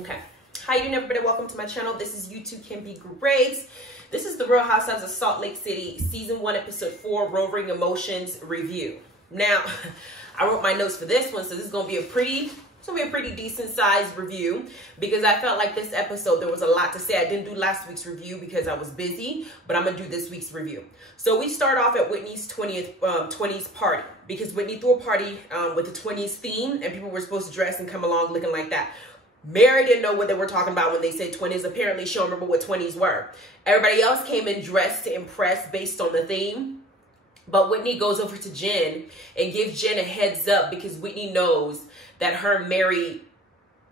Okay. How you doing, everybody? Welcome to my channel. This is You Too Can Be Great. This is the Real Housewives of Salt Lake City, Season 1, Episode 4, Roving Emotions Review. Now, I wrote my notes for this one, so this is going to be a pretty decent sized review because I felt like this episode, there was a lot to say. I didn't do last week's review because I was busy, but I'm going to do this week's review. So we start off at Whitney's 20s party because Whitney threw a party with the 20s theme and people were supposed to dress and come along looking like that. Mary didn't know what they were talking about when they said 20s. Apparently, she don't remember what 20s were. Everybody else came in dressed to impress based on the theme. But Whitney goes over to Jen and gives Jen a heads up because Whitney knows that her and Mary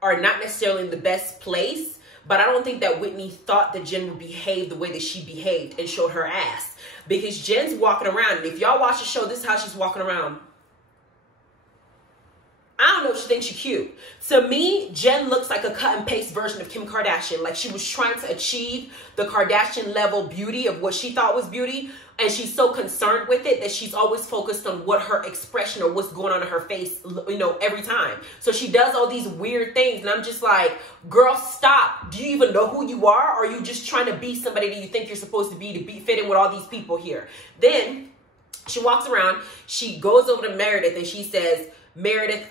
are not necessarily in the best place. But I don't think that Whitney thought that Jen would behave the way that she behaved and showed her ass. Because Jen's walking around. And if y'all watch the show, this is how she's walking around. I don't know if she thinks she's cute. To me, Jen looks like a cut and paste version of Kim Kardashian. Like she was trying to achieve the Kardashian level beauty of what she thought was beauty. And she's so concerned with it that she's always focused on what her expression or what's going on in her face, you know, every time. So she does all these weird things. And I'm just like, girl, stop. Do you even know who you are? Or are you just trying to be somebody that you think you're supposed to be fit in with all these people here? Then she walks around. She goes over to Meredith and she says, Meredith,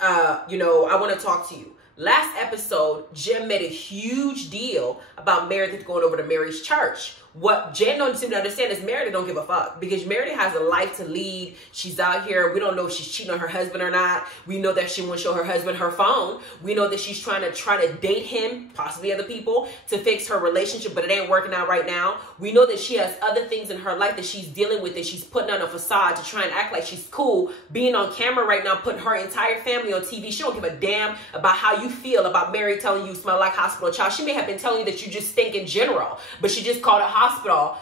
you know, I want to talk to you. Last episode, Jen made a huge deal about Meredith going over to Mary's church. What Jen don't seem to understand is Meredith don't give a fuck because Meredith has a life to lead. She's out here. We don't know if she's cheating on her husband or not. We know that she won't show her husband her phone. We know that she's trying to date him, possibly other people, to fix her relationship, but it ain't working out right now. We know that she has other things in her life that she's dealing with, that she's putting on a facade to try and act like she's cool. Being on camera right now, putting her entire family on TV. She don't give a damn about how you feel about Mary telling you smell like hospital child. She may have been telling you that you just stink in general, but she just called it hospital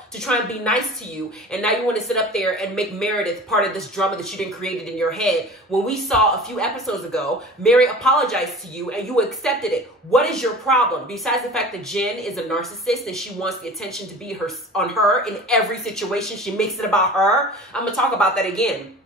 to try and be nice to you, and now you want to sit up there and make Meredith part of this drama that you didn't create it in your head. When we saw a few episodes ago, Mary apologized to you and you accepted it. What is your problem? Besides the fact that Jen is a narcissist and she wants the attention to be on her in every situation, she makes it about her. I'm gonna talk about that again.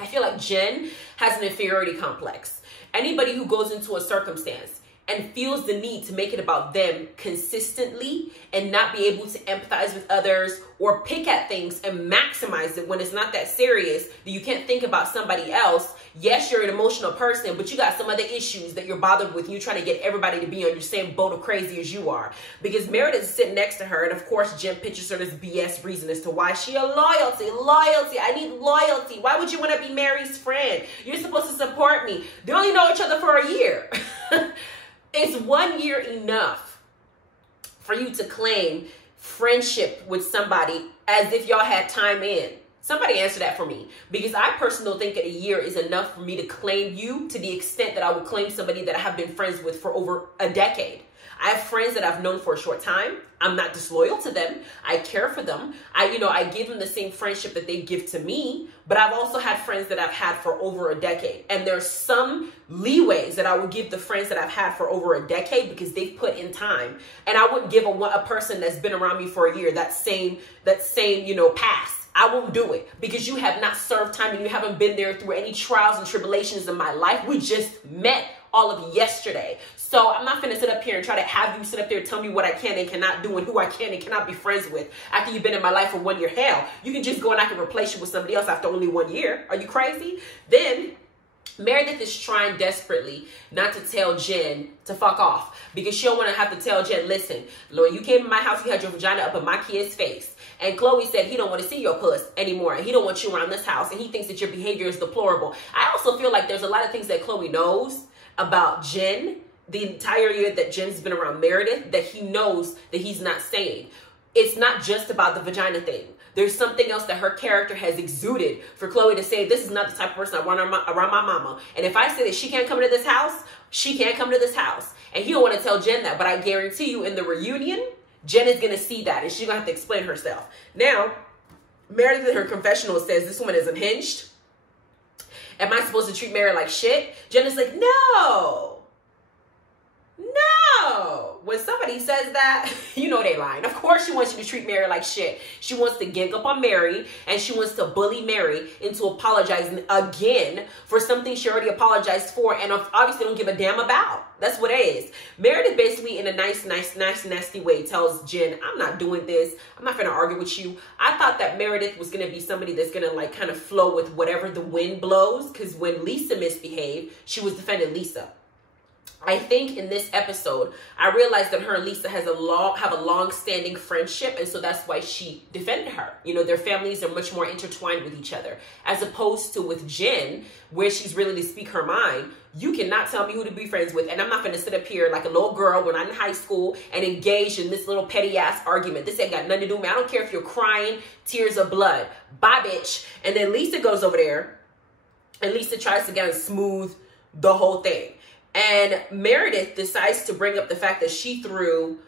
I feel like Jen has an inferiority complex. Anybody who goes into a circumstance and feels the need to make it about them consistently and not be able to empathize with others or pick at things and maximize it when it's not that serious, that you can't think about somebody else. Yes, you're an emotional person, but you got some other issues that you're bothered with. You're trying to get everybody to be on your same boat of crazy as you are. Because Meredith is sitting next to her, and of course, Jen pitches her this BS reason as to why she a loyalty. I need loyalty. Why would you want to be Mary's friend? You're supposed to support me. They only know each other for a year. Is 1 year enough for you to claim friendship with somebody as if y'all had time in? Somebody answer that for me, because I personally don't think that a year is enough for me to claim you to the extent that I would claim somebody that I have been friends with for over a decade. I have friends that I've known for a short time. I'm not disloyal to them. I care for them. I give them the same friendship that they give to me, but I've also had friends that I've had for over a decade. And there's some leeways that I would give the friends that I've had for over a decade because they've put in time. And I wouldn't give a person that's been around me for a year that same, pass. I won't do it because you have not served time and you haven't been there through any trials and tribulations in my life. We just met all of yesterday. So I'm not going to sit up here and try to have you sit up there and tell me what I can and cannot do and who I can and cannot be friends with after you've been in my life for 1 year. Hell, you can just go and I can replace you with somebody else after only 1 year. Are you crazy? Then Meredith is trying desperately not to tell Jen to fuck off because she don't want to have to tell Jen, listen, when you came in my house, you had your vagina up in my kid's face. And Chloe said he don't want to see your puss anymore. And he don't want you around this house. And he thinks that your behavior is deplorable. I also feel like there's a lot of things that Chloe knows about Jen the entire year that Jen's been around Meredith that he knows that he's not saying. It's not just about the vagina thing. There's something else that her character has exuded for Chloe to say, this is not the type of person I want around my mama. And if I say that she can't come into this house, she can't come to this house. And he don't want to tell Jen that. But I guarantee you in the reunion, Jen is going to see that. And she's going to have to explain herself. Now, Meredith in her confessional says this woman is unhinged. Am I supposed to treat Mary like shit? Jen is like, no. when somebody says that, you know they lying. Of course she wants you to treat Mary like shit. She wants to gang up on Mary, and she wants to bully Mary into apologizing again for something she already apologized for and obviously don't give a damn about. That's what it is. Meredith basically in a nice, nasty way tells Jen, I'm not doing this. I'm not going to argue with you. I thought that Meredith was going to be somebody that's going to like kind of flow with whatever the wind blows, because when Lisa misbehaved, she was defending Lisa. I think in this episode, I realized that her and Lisa have a long-standing friendship, and so that's why she defended her. You know, their families are much more intertwined with each other, as opposed to with Jen, where she's really to speak her mind. You cannot tell me who to be friends with, and I'm not going to sit up here like a little girl when I'm in high school and engage in this little petty-ass argument. This ain't got nothing to do with me. I don't care if you're crying tears of blood. Bye, bitch. And then Lisa goes over there, and Lisa tries to kind of smooth the whole thing. And Meredith decides to bring up the fact that she threw,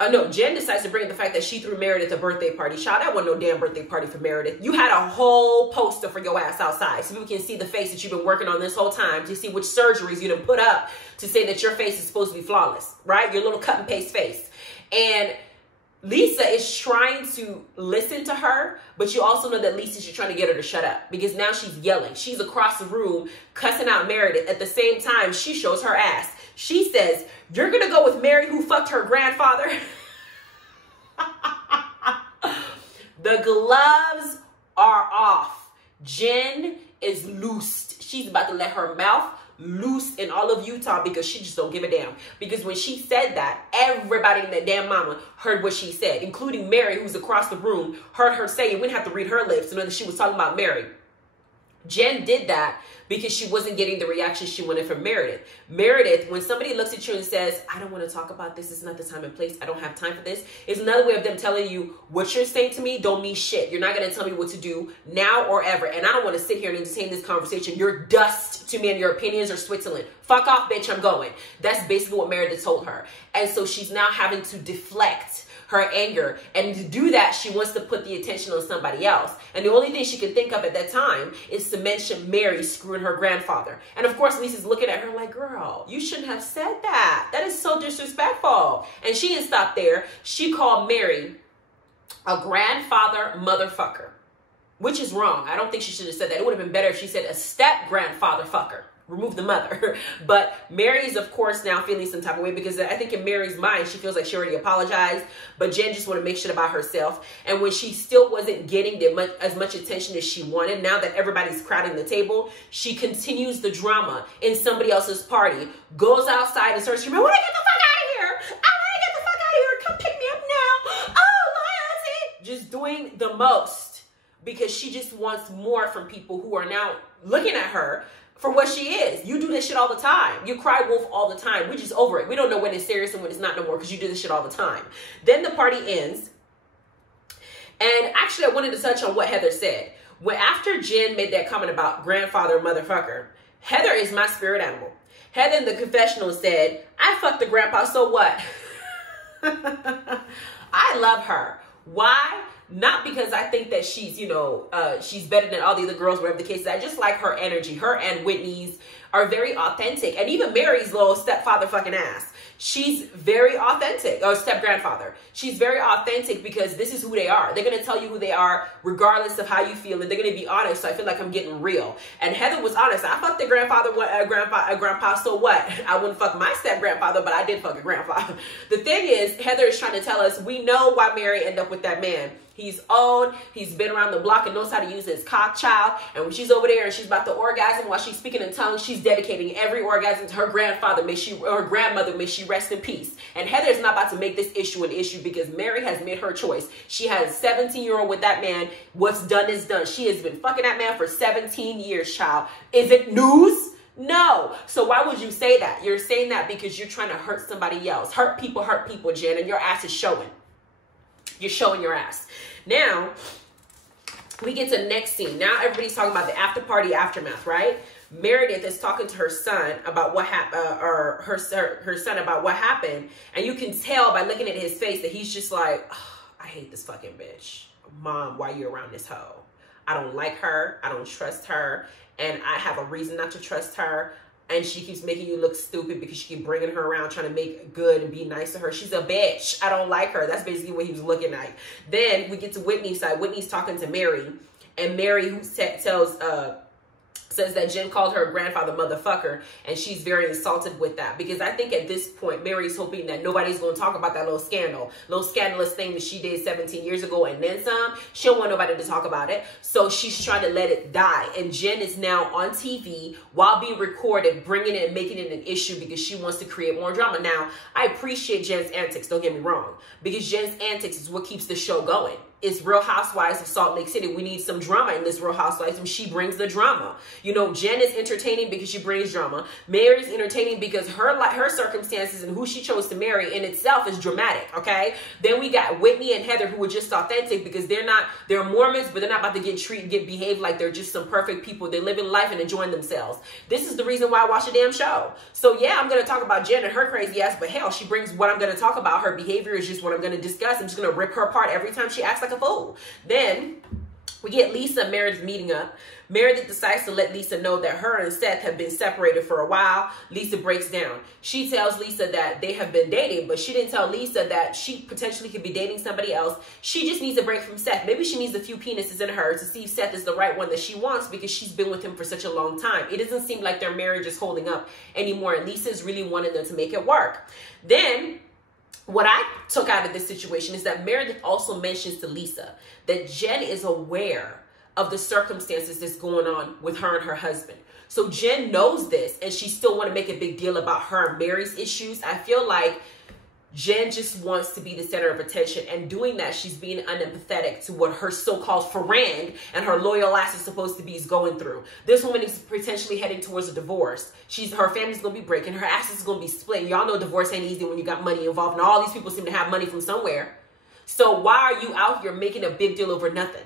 Jen decides to bring up the fact that she threw Meredith a birthday party. Child, that wasn't no damn birthday party for Meredith. You had a whole poster for your ass outside so people can see the face that you've been working on this whole time, to see which surgeries you done put up to say that your face is supposed to be flawless, right? Your little cut and paste face. And Lisa is trying to listen to her, but you also know that Lisa's trying to get her to shut up, because now she's yelling. She's across the room cussing out Meredith. At the same time, she shows her ass. She says, you're going to go with Mary who fucked her grandfather? The gloves are off. Jen is loosed. She's about to let her mouth loose in all of Utah, because she just don't give a damn. Because when she said that, everybody in that damn mama heard what she said, including Mary, who's across the room, heard her say it. We didn't have to read her lips to know that she was talking about Mary. Jen did that because she wasn't getting the reaction she wanted from Meredith. Meredith, when somebody looks at you and says, I don't want to talk about this, it's not the time and place, I don't have time for this, is another way of them telling you what you're saying to me don't mean shit. You're not going to tell me what to do now or ever, and I don't want to sit here and entertain this conversation. You're dust to me, and your opinions are Switzerland. Fuck off, bitch, I'm going. That's basically what Meredith told her. And so she's now having to deflect her anger, and to do that, she wants to put the attention on somebody else. And the only thing she can think of at that time is to mention Mary screwing her grandfather. And of course, Lisa's looking at her like, girl, you shouldn't have said that. That is so disrespectful. And she didn't stop there. She called Mary a grandfather motherfucker, which is wrong. I don't think she should have said that. It would have been better if she said a step grandfather fucker. Remove the mother. But Mary's, of course, now feeling some type of way, because I think in Mary's mind, she feels like she already apologized, but Jen just want to make shit about herself. And when she still wasn't getting as much attention as she wanted, now that everybody's crowding the table, she continues the drama in somebody else's party, goes outside and starts screaming, I want to get the fuck out of here. I want to get the fuck out of here. Come pick me up now. Oh, loyalty. Just doing the most, because she just wants more from people who are now looking at her for what she is. You do this shit all the time. You cry wolf all the time. We're just over it. We don't know when it's serious and when it's not no more, because you do this shit all the time. Then the party ends. And actually, I wanted to touch on what Heather said. When after Jen made that comment about grandfather motherfucker, Heather is my spirit animal. Heather in the confessional said, I fucked the grandpa, so what? I love her. Why? Not because I think that she's, she's better than all the other girls, whatever the case is. I just like her energy. Her and Whitney's are very authentic. And even Mary's little stepfather fucking ass. She's very authentic. Or step-grandfather. She's very authentic because this is who they are. They're going to tell you who they are regardless of how you feel. And they're going to be honest. So I feel like I'm getting real. And Heather was honest. I fucked the grandfather, grandpa, so what? I wouldn't fuck my step-grandfather, but I did fuck a grandfather. The thing is, Heather is trying to tell us, we know why Mary ended up with that man. He's old, he's been around the block and knows how to use his cock child. And when she's over there and she's about to orgasm while she's speaking in tongues, she's dedicating every orgasm to her grandfather, her grandmother, may she rest in peace. And Heather's not about to make this issue an issue, because Mary has made her choice. She has a 17-year-old with that man. What's done is done. She has been fucking that man for 17 years, child. Is it news? No. So why would you say that? You're saying that because you're trying to hurt somebody else. Hurt people, Jen, and your ass is showing. You're showing your ass. Now, we get to the next scene. Now everybody's talking about the after party aftermath, right? Meredith is talking to her son about what happened, or her son about what happened. And you can tell by looking at his face that he's just like, oh, I hate this fucking bitch. Mom, why you around this hoe? I don't like her. I don't trust her. And I have a reason not to trust her. and she keeps making you look stupid because she keep bringing her around trying to make good and be nice to her. She's a bitch. I don't like her. That's basically what he was looking like. Then we get to Whitney's side. Whitney's talking to Mary, and Mary who says that Jen called her grandfather motherfucker, and she's very insulted with that, because I think at this point Mary's hoping that nobody's going to talk about that little scandalous thing that she did 17 years ago and then some. She don't want nobody to talk about it, so she's trying to let it die. And Jen is now on TV while being recorded, bringing it and making it an issue because she wants to create more drama. Now, I appreciate Jen's antics, don't get me wrong, because Jen's antics is what keeps the show going. It's Real Housewives of Salt Lake City. We need some drama in this Real Housewives, and she brings the drama. You know, Jen is entertaining because she brings drama. Mary's entertaining because her circumstances and who she chose to marry in itself is dramatic, okay? Then we got Whitney and Heather, who are just authentic because they're Mormons, but they're not about to get behaved like they're just some perfect people. They're living life and enjoying themselves. This is the reason why I watch the damn show. So yeah, I'm going to talk about Jen and her crazy ass, but hell, she brings what I'm going to talk about. Her behavior is just what I'm going to discuss. I'm just going to rip her apart every time she acts like a fool. Then we get Lisa and Meredith meeting up. Meredith decides to let Lisa know that her and Seth have been separated for a while. Lisa breaks down. She tells Lisa that they have been dating, but she didn't tell Lisa that she potentially could be dating somebody else. She just needs a break from Seth. Maybe she needs a few penises in her to see if Seth is the right one that she wants, because she's been with him for such a long time. It doesn't seem like their marriage is holding up anymore, and Lisa's really wanting them to make it work. Then what I took out of this situation is that Meredith also mentions to Lisa that Jen is aware of the circumstances that's going on with her and her husband. So Jen knows this, and she still want to make a big deal about her and Mary's issues. I feel like Jen just wants to be the center of attention, and doing that, she's being unempathetic to what her so-called friend and her loyal ass is supposed to be is going through. This woman is potentially heading towards a divorce. Her family's going to be breaking. Her ass is going to be split. Y'all know divorce ain't easy when you got money involved, and all these people seem to have money from somewhere. So why are you out here making a big deal over nothing?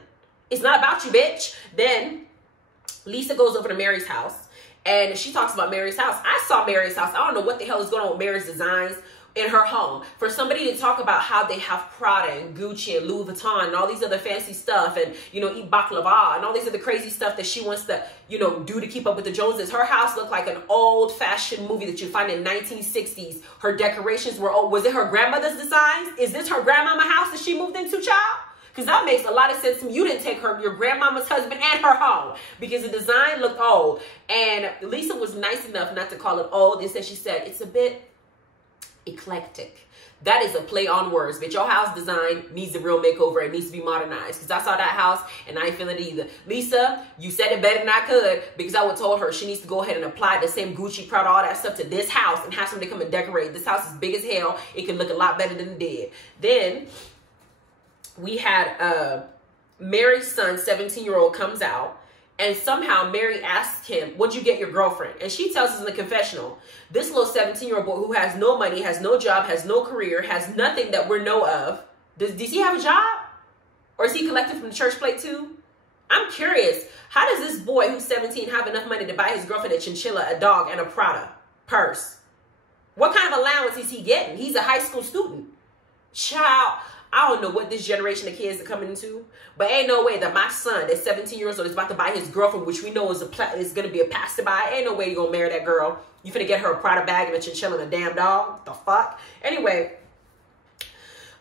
It's not about you, bitch. Then Lisa goes over to Mary's house, and she talks about Mary's house. I saw Mary's house. I don't know what the hell is going on with Mary's designs in her home. For somebody to talk about how they have Prada and Gucci and Louis Vuitton and all these other fancy stuff, and, you know, eat baklava and all these other crazy stuff that she wants to, you know, do to keep up with the Joneses. Her house looked like an old-fashioned movie that you find in 1960s. Her decorations were old. Was it her grandmother's designs? Is this her grandmama house that she moved into, child? Because that makes a lot of sense to me. You didn't take your grandmama's husband and her home, because the design looked old. And Lisa was nice enough not to call it old. Instead, she said, it's a bit eclectic. That is a play on words, but your house design needs a real makeover. It needs to be modernized, because I saw that house and I ain't feeling it either. Lisa, you said it better than I could, because I would told her she needs to go ahead and apply the same Gucci, Prada, all that stuff to this house and have somebody come and decorate. This house is big as hell. It can look a lot better than it did. Then we had Mary's son, 17-year-old, comes out. And somehow Mary asks him, what'd you get your girlfriend? And she tells us in the confessional, this little 17-year-old boy who has no money, has no job, has no career, has nothing that we know of. Does he have a job? Or is he collecting from the church plate too? I'm curious. How does this boy who's 17 have enough money to buy his girlfriend a chinchilla, a dog, and a Prada purse? What kind of allowance is he getting? He's a high school student. Child, I don't know what this generation of kids are coming into, but ain't no way that my son, that's 17 years old, is about to buy his girlfriend, which we know is going to be a pastor by. Ain't no way you're going to marry that girl. You finna get her a Prada bag and a chinchilla and a damn dog. The fuck? Anyway,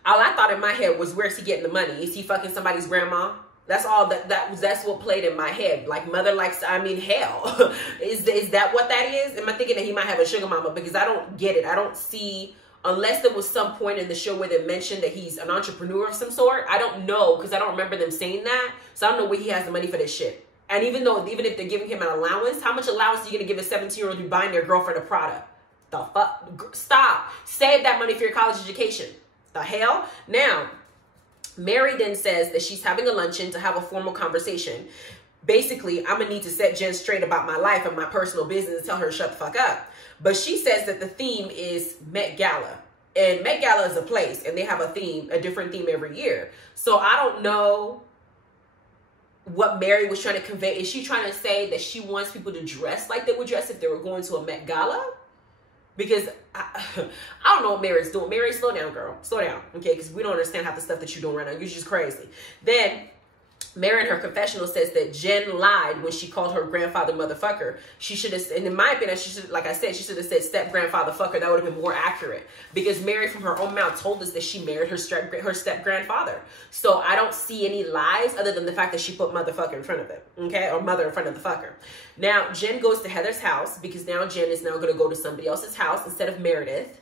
all I thought in my head was, where's he getting the money? Is he fucking somebody's grandma? That's all that's what played in my head. Like, mother likes, I mean, hell. Is that what that is? Am I thinking that he might have a sugar mama? Because I don't get it. I don't see, unless there was some point in the show where they mentioned that he's an entrepreneur of some sort. I don't know, because I don't remember them saying that. So I don't know where he has the money for this shit. And even if they're giving him an allowance, how much allowance are you going to give a 17-year-old who's buying their girlfriend a Prada? The fuck? Stop. Save that money for your college education. The hell? Now, Mary then says that she's having a luncheon to have a formal conversation. Basically, I'm going to need to set Jen straight about my life and my personal business and tell her to shut the fuck up. But she says that the theme is Met Gala. And Met Gala is a place, and they have a different theme every year. So I don't know what Mary was trying to convey. Is she trying to say that she wants people to dress like they would dress if they were going to a Met Gala? Because I don't know what Mary's doing. Mary, slow down, girl. Slow down, okay? Because we don't understand half the stuff that you're doing right now. You're just crazy. Then Mary in her confessional says that Jen lied when she called her grandfather motherfucker. She should have, and in my opinion, she should, like I said, she should have said step grandfather fucker. That would have been more accurate, because Mary from her own mouth told us that she married her step grandfather. So I don't see any lies other than the fact that she put motherfucker in front of it, okay, or mother in front of the fucker. Now Jen goes to Heather's house because now Jen is now going to go to somebody else's house instead of Meredith,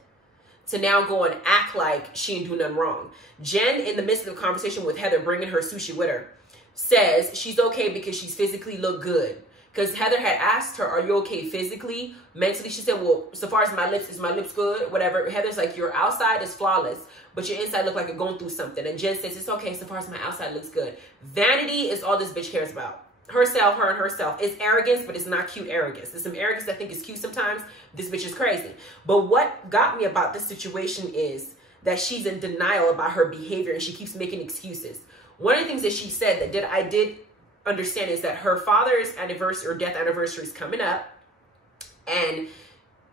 to now go and act like she didn't do nothing wrong. Jen, in the midst of the conversation with Heather, bringing her sushi with her, says she's okay because she's physically look good. Because Heather had asked her, are you okay physically? Mentally, she said, well, so far as my lips, is my lips good? Whatever. Heather's like, your outside is flawless, but your inside look like you're going through something. And Jen says, it's okay so far as my outside looks good. Vanity is all this bitch cares about. Herself, her and herself. It's arrogance, but it's not cute arrogance. There's some arrogance that I think is cute sometimes. This bitch is crazy. But what got me about this situation is that she's in denial about her behavior and she keeps making excuses. One of the things that she said that I did understand is that her father's anniversary or death anniversary is coming up. And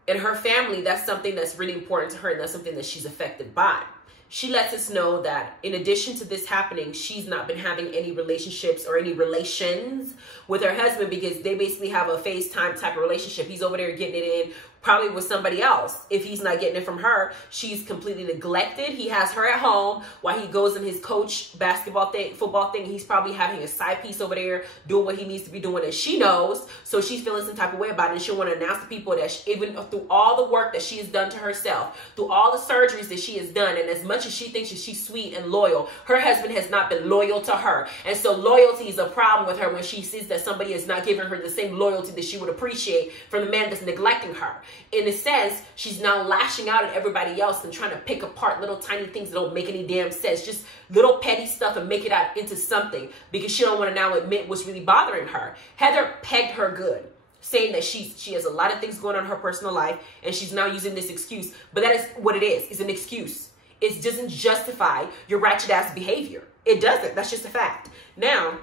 in her family, that's something that's really important to her, and that's something that she's affected by. She lets us know that in addition to this happening, she's not been having any relationships or any relations with her husband because they basically have a FaceTime type of relationship. He's over there getting it in, probably with somebody else. If he's not getting it from her, she's completely neglected. He has her at home while he goes in his coach football thing. He's probably having a side piece over there doing what he needs to be doing, and she knows. So she's feeling some type of way about it, and she'll want to announce to people that even through all the work that she has done to herself, through all the surgeries that she has done, and as much as she thinks that she's sweet and loyal, her husband has not been loyal to her. And so loyalty is a problem with her when she sees that somebody is not giving her the same loyalty that she would appreciate from the man that's neglecting her. In a sense, she's now lashing out at everybody else and trying to pick apart little tiny things that don't make any damn sense, just little petty stuff, and make it out into something because she don't want to now admit what's really bothering her. Heather pegged her good, saying that she has a lot of things going on in her personal life, and she's now using this excuse. But that is what it is. It's an excuse. It doesn't justify your ratchet ass behavior. It doesn't. That's just a fact. Now,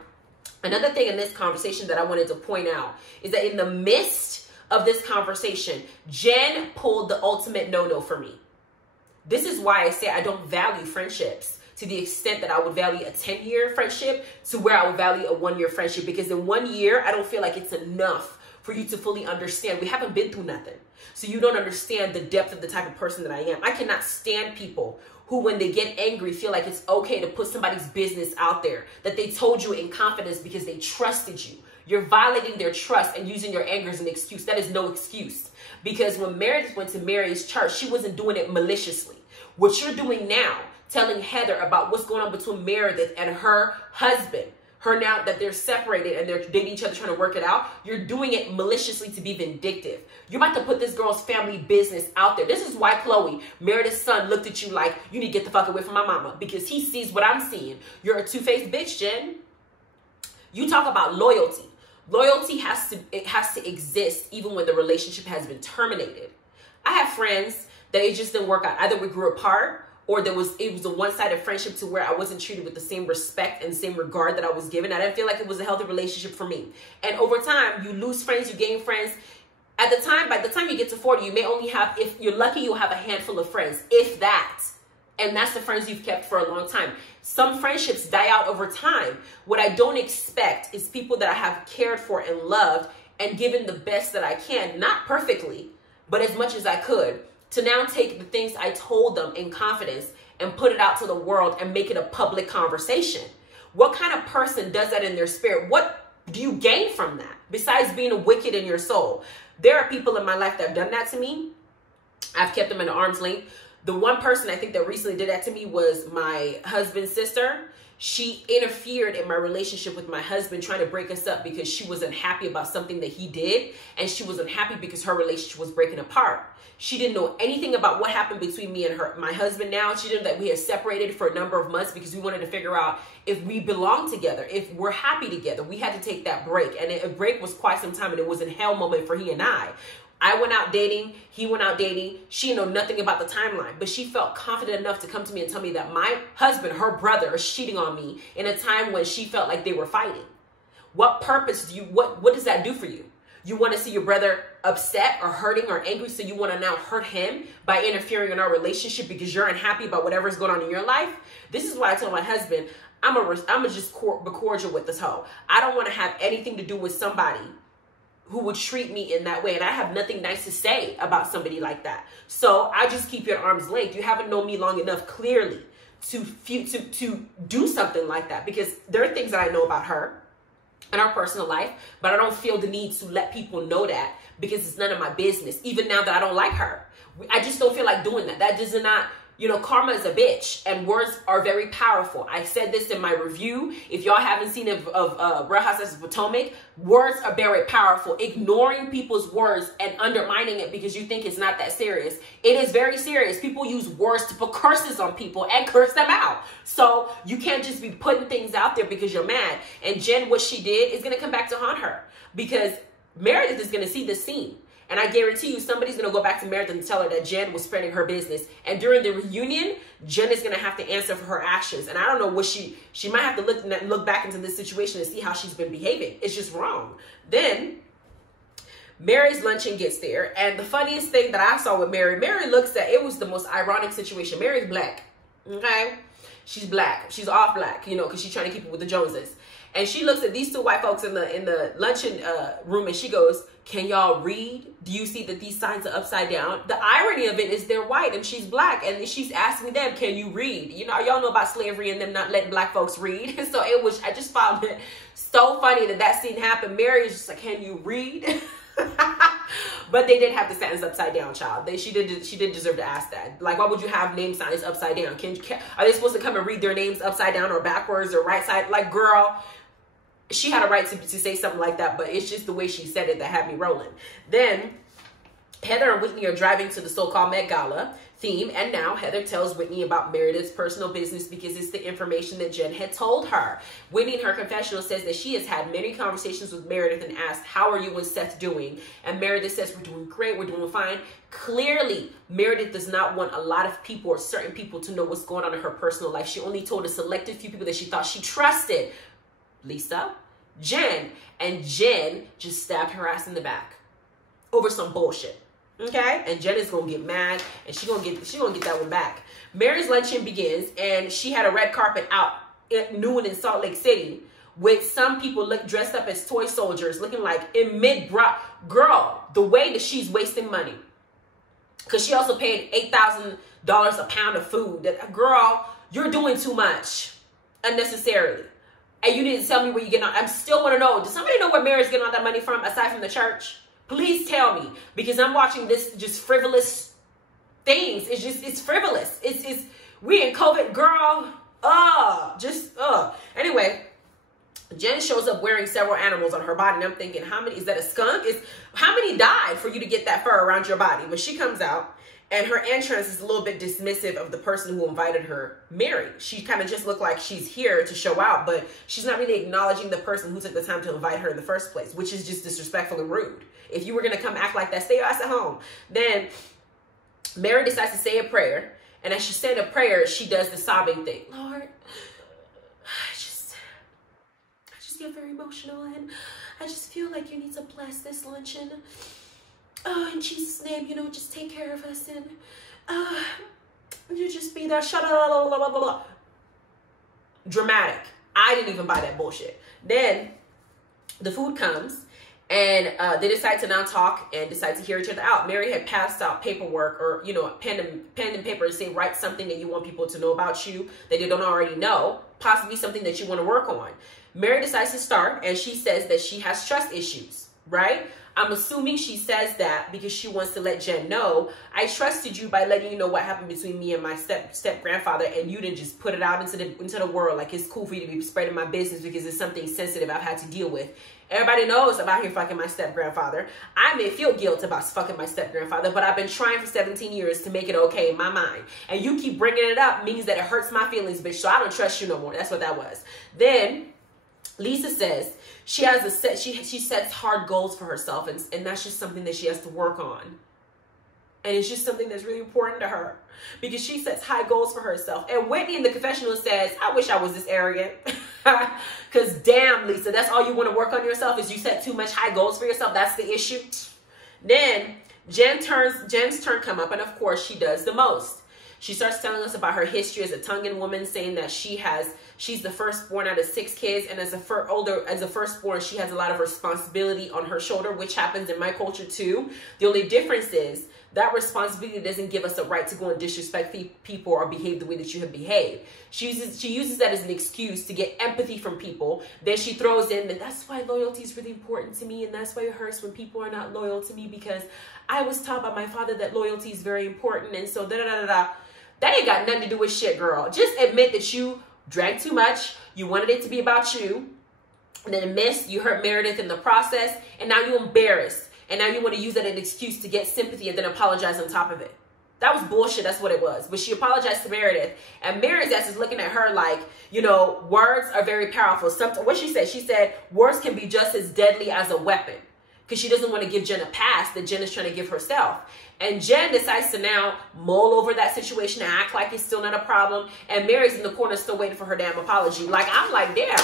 another thing in this conversation that I wanted to point out is that in the midst of this conversation, Jen pulled the ultimate no-no for me. This is why I say I don't value friendships to the extent that I would value a 10-year friendship to where I would value a 1-year friendship, because in 1 year, I don't feel like it's enough for you to fully understand. We haven't been through nothing. So you don't understand the depth of the type of person that I am. I cannot stand people who, when they get angry, feel like it's okay to put somebody's business out there that they told you in confidence because they trusted you. You're violating their trust and using your anger as an excuse. That is no excuse. Because when Meredith went to Mary's church, she wasn't doing it maliciously. What you're doing now, telling Heather about what's going on between Meredith and her husband, her now that they're separated and they're dating each other, trying to work it out, you're doing it maliciously to be vindictive. You're about to put this girl's family business out there. This is why Chloe, Meredith's son, looked at you like, you need to get the fuck away from my mama, because he sees what I'm seeing. You're a two-faced bitch, Jen. You talk about loyalty. Loyalty has to exist even when the relationship has been terminated. I have friends that it just didn't work out. Either we grew apart, or it was a one-sided friendship to where I wasn't treated with the same respect and same regard that I was given. I didn't feel like it was a healthy relationship for me. And over time, you lose friends, you gain friends. By the time you get to 40, you may only have, if you're lucky, you'll have a handful of friends, if that. And that's the friends you've kept for a long time. Some friendships die out over time. What I don't expect is people that I have cared for and loved and given the best that I can, not perfectly, but as much as I could, to now take the things I told them in confidence and put it out to the world and make it a public conversation. What kind of person does that in their spirit? What do you gain from that besides being a wicked in your soul? There are people in my life that have done that to me. I've kept them at arm's length. The one person I think that recently did that to me was my husband's sister. She interfered in my relationship with my husband, trying to break us up because she wasn't happy about something that he did. And she wasn't happy because her relationship was breaking apart. She didn't know anything about what happened between me and my husband now. She didn't know that we had separated for a number of months because we wanted to figure out if we belong together, if we're happy together. We had to take that break. And a break was quite some time, and it was a hell moment for he and I. I went out dating, he went out dating. She didn't know nothing about the timeline, but she felt confident enough to come to me and tell me that my husband, her brother, is cheating on me in a time when she felt like they were fighting. What purpose what does that do for you? You want to see your brother upset or hurting or angry, so you want to now hurt him by interfering in our relationship because you're unhappy about whatever's going on in your life. This is why I told my husband, I'm a just be cordial with this hoe. I don't want to have anything to do with somebody who would treat me in that way. And I have nothing nice to say about somebody like that. So I just keep you at arm's length. You haven't known me long enough, clearly, to do something like that, because there are things that I know about her in our personal life, but I don't feel the need to let people know that because it's none of my business. Even now that I don't like her, I just don't feel like doing that. That does not, you know, karma is a bitch, and words are very powerful. I said this in my review. If y'all haven't seen it of Real Housewives of Potomac, words are very powerful. Ignoring people's words and undermining it because you think it's not that serious. It is very serious. People use words to put curses on people and curse them out. So you can't just be putting things out there because you're mad. And Jen, what she did is going to come back to haunt her, because Meredith is going to see this scene. And I guarantee you somebody's going to go back to Meredith and tell her that Jen was spreading her business. And during the reunion, Jen is going to have to answer for her actions. And I don't know what she might have to look back into this situation and see how she's been behaving. It's just wrong. Then Mary's luncheon gets there. And the funniest thing that I saw with Mary looks at, it was the most ironic situation. Mary's black. Okay? She's black. She's off black, you know, because she's trying to keep it with the Joneses. And she looks at these two white folks in the luncheon room, and she goes, "Can y'all read? Do you see that these signs are upside down?" The irony of it is they're white and she's black, and she's asking them, "Can you read?" You know, y'all know about slavery and them not letting black folks read. So I just found it so funny that scene happened. Mary is just like, "Can you read?" But they did have the sentence upside down, child. She did deserve to ask that. Like, why would you have name signs upside down? Are they supposed to come and read their names upside down or backwards or right side? Like, girl, she had a right to say something like that, but it's just the way she said it that had me rolling. Then Heather and Whitney are driving to the so-called Met Gala theme, and now Heather tells Whitney about Meredith's personal business because it's the information that Jen had told her. Whitney in her confessional says that she has had many conversations with Meredith and asked, "How are you and Seth doing?" And Meredith says, "We're doing great, we're doing fine." Clearly, Meredith does not want a lot of people or certain people to know what's going on in her personal life. She only told a selected few people that she thought she trusted. Lisa, Jen, and Jen just stabbed her ass in the back over some bullshit. Okay? And Jen is gonna get mad, and she gonna get that one back. Mary's luncheon begins, and she had a red carpet out at noon in Salt Lake City with some people dressed up as toy soldiers, looking like in mid-bra. Girl, the way that she's wasting money, because she also paid $8,000 a pound of food. Girl, you're doing too much unnecessarily. And you didn't tell me where you get on. I still want to know. Does somebody know where Mary's getting all that money from aside from the church? Please tell me, because I'm watching this just frivolous things. It's frivolous. We in COVID, girl. Anyway, Jen shows up wearing several animals on her body, and I'm thinking, how many? Is that a skunk? How many died for you to get that fur around your body? But she comes out, and her entrance is a little bit dismissive of the person who invited her, Mary. She kind of just looked like she's here to show out, but she's not really acknowledging the person who took the time to invite her in the first place, which is just disrespectful and rude. If you were going to come act like that, stay your ass at home. Then Mary decides to say a prayer, and as she's saying a prayer, she does the sobbing thing. "Lord, I just get very emotional, and I just feel like you need to bless this luncheon. Oh, in Jesus' name, you know, just take care of us, and you just be there." Shut up. Dramatic. I didn't even buy that bullshit. Then the food comes, and they decide to now talk and decide to hear each other out. Mary had passed out paperwork, or, you know, pen and paper, and say, write something that you want people to know about you that they don't already know, possibly something that you want to work on. Mary decides to start, and she says that she has trust issues, right? I'm assuming she says that because she wants to let Jen know, I trusted you by letting you know what happened between me and my step grandfather, and you didn't just put it out into the world like it's cool for you to be spreading my business because it's something sensitive I've had to deal with. Everybody knows about here fucking my step grandfather. I may feel guilt about fucking my step grandfather, but I've been trying for 17 years to make it okay in my mind. And you keep bringing it up means that it hurts my feelings, bitch. So I don't trust you no more. That's what that was. Then Lisa says she sets hard goals for herself, and that's just something that she has to work on. And it's just something that's really important to her because she sets high goals for herself. And Whitney in the confessional says, I wish I was this arrogant. Because damn, Lisa, that's all you want to work on yourself is you set too much high goals for yourself. That's the issue. Then Jen's turn come up, and of course she does the most. She starts telling us about her history as a Tongan woman, saying that she's the firstborn out of 6 kids, and as a firstborn, she has a lot of responsibility on her shoulder, which happens in my culture too. The only difference is that responsibility doesn't give us a right to go and disrespect people or behave the way that you have behaved. She uses that as an excuse to get empathy from people. Then she throws in that that's why loyalty is really important to me, and that's why it hurts when people are not loyal to me, because I was taught by my father that loyalty is very important, and so da-da-da-da-da. That ain't got nothing to do with shit, girl. Just admit that you drank too much. You wanted it to be about you. And then you hurt Meredith in the process. And now you're embarrassed. And now you want to use that as an excuse to get sympathy and then apologize on top of it. That was bullshit. That's what it was. But she apologized to Meredith. And Meredith is looking at her like, you know, words are very powerful. What she said? She said, words can be just as deadly as a weapon. Because she doesn't want to give Jen a pass that Jen is trying to give herself. And Jen decides to now mull over that situation and act like it's still not a problem. And Mary's in the corner still waiting for her damn apology. Like, I'm like, damn.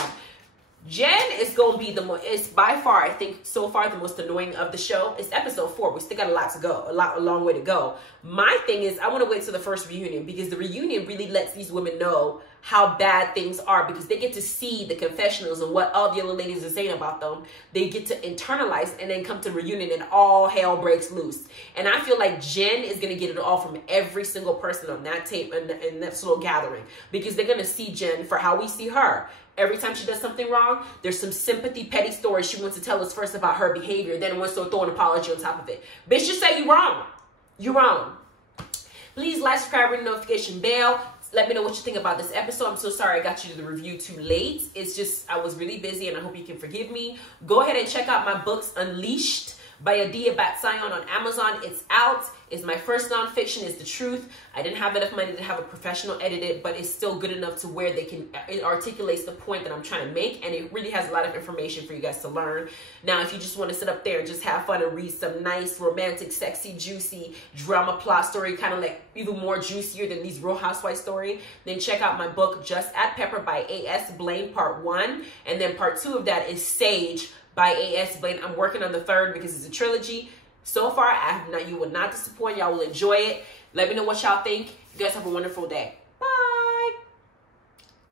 Jen is going to be it's by far, I think, so far the most annoying of the show. It's episode 4. We still got a lot to go, a long way to go. My thing is, I want to wait till the first reunion because the reunion really lets these women know how bad things are because they get to see the confessionals and what all the other ladies are saying about them. They get to internalize and then come to the reunion and all hell breaks loose. And I feel like Jen is going to get it all from every single person on that tape and that little gathering because they're going to see Jen for how we see her. Every time she does something wrong, there's some sympathy, petty stories she wants to tell us first about her behavior, then wants to throw an apology on top of it. Bitch, just say you're wrong. You're wrong. Please like, subscribe, ring the notification bell. Let me know what you think about this episode. I'm so sorry I got you to the review too late. It's just, I was really busy and I hope you can forgive me. Go ahead and check out my books, Unleashed by Adiya Bat-Tziyon on Amazon. It's out. It's my first nonfiction. It's the truth. I didn't have enough money to have a professional edit it, but it's still good enough to where it articulates the point that I'm trying to make, and it really has a lot of information for you guys to learn. Now, if you just want to sit up there and just have fun and read some nice, romantic, sexy, juicy drama plot story, kind of like even more juicier than these Real Housewives story, then check out my book, Just Add Pepper by A.S. Blaine, Part 1, and then Part 2 of that is Sage by A.S. Blaine. I'm working on the 3rd because it's a trilogy. So far, you will not disappoint. Y'all will enjoy it. Let me know what y'all think. You guys have a wonderful day.